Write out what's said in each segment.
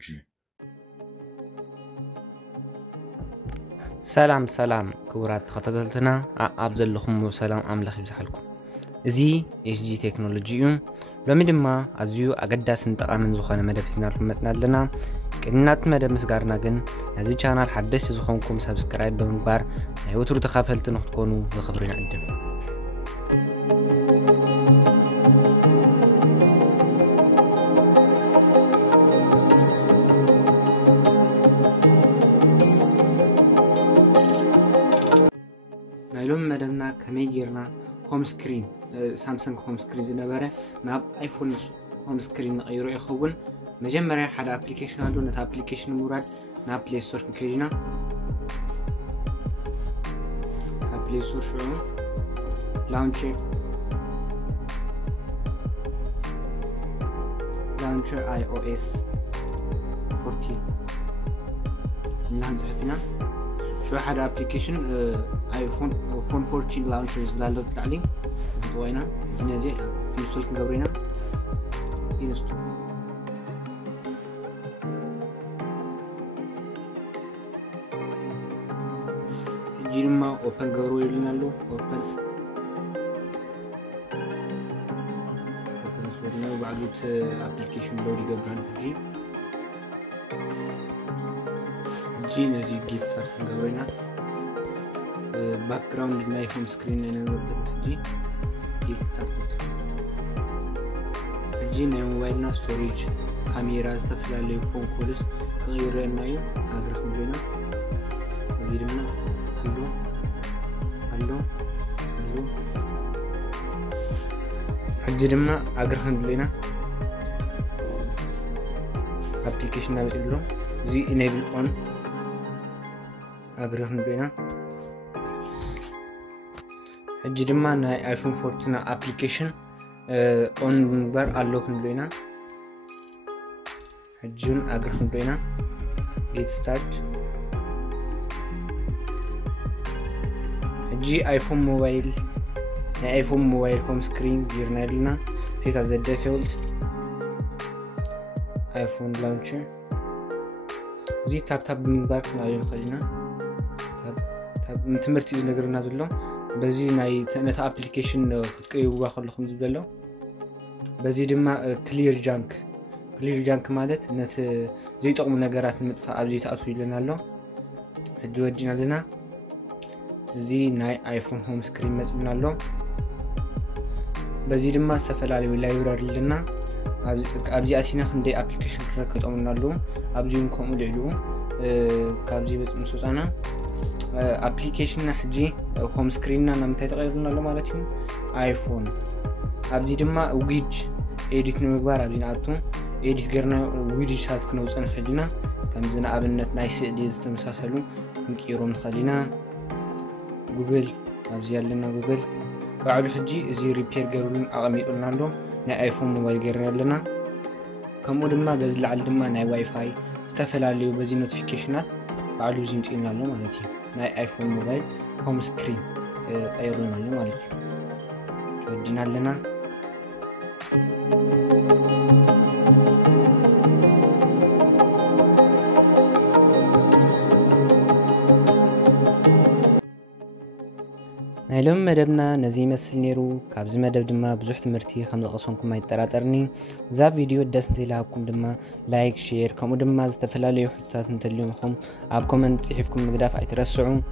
technology. سلام كورات خطدلتنا أبزل لكم سلام أملاخ يبزحلكم زي HG تكنولوجيوم لما دما أزيو أقدر سنتقى من زخانة مدى بحزنا لكم متنا لنا كأننا مدى مسقارنا جن هذه channel حدث زخونكم سبسكرايب بمقبار يوترو تخافلت نختكونوا الخبرين عندنا نايلون مدمنا كميجرنا هوم سكرين سامسونج هوم سكرين زنبره ناب ايفون هوم سكرين نغيرو يخون مجمريا حدا ابليكيشن هادو نتا ابليكيشن مراد ناب بلاي ستور كيجينا بلاي ستور شو لانشر اي او اس 14 نحن فينا شو حدا ابليكيشن ايفون 14 لانشرز لالو تعليم وينا نازل يوصل كغورينا ينستو جيرما اوبن غورو يلنالو اوبن سورنا وبعدوت ابليكيشن لود يغبران جي نازل جيت سارت كغورينا background my home screen and the get started. جينا موبايلنا storage كاميرا استفلالي فون كولس غيرنا يو اغرق مبينا غيرنا هلو حجرنا اغرق مبينا application نابلو زي enable on اغرق مبينا حجي دما ناي ايفون 14 ابليكيشن اون بار الوك ندوينا حجون اغرخ ندوينا جيت ستارت حجي ايفون موبايل هوم سكرين ديرنا لنا سيت از ديفولت ايفون لانشر زي تاب من باك نايو خلينا تاب تمرتي نغرنا دلو بزي ناي نتا ابليكيشن كتقيوا خلكم زبلو بزي دما كلير جانك مالت نت زي طقم نغرات مطفا ابزي تاثو يلنالو حج ودينا لنا زي ناي ايفون هوم سكرين مطلنالو بزي دما استفلالي لايبراري لنا ابزي اتينا خندي ابليكيشن كركطومنالو ابزي نكم دعلو كابزي بتمسوطانا ابليكيشن حجي هوم سكرين نمتى تغيرنا له مالتهم ايفون ابزي دما ويج اديت نمبر ابزي ناتو اديت غيرنا ويج سات كنوصن خلينا كمزنا ابنت نايس ديز تمساسلو نقيروم خلينا جوجل ابزي يالنا جوجل بعد حجي زي ريبير غيرون اقميطلنا له نا ايفون موبايل غيرنا لنا كمو دما بزلعل دما ناي واي فاي استفلاليو بزي نوتيفيكيشنات بعدو زيمطينا له مالتي ناي ايفون موبايل هوم سكرين غيرونا له مالتي تودينا لنا نايلوم مدبنا نزي مسل نيرو كابز مدب دما بزح تمرتي خمس قصونكم ما يتراترني زا فيديو دست لهاكم دما لايك شير كمو دما زتفلالي حتات نتليومكم عب كومنت يحفكم مقداف ايترسعون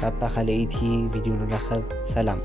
سابتا خاليتي فيديو نرخب سلام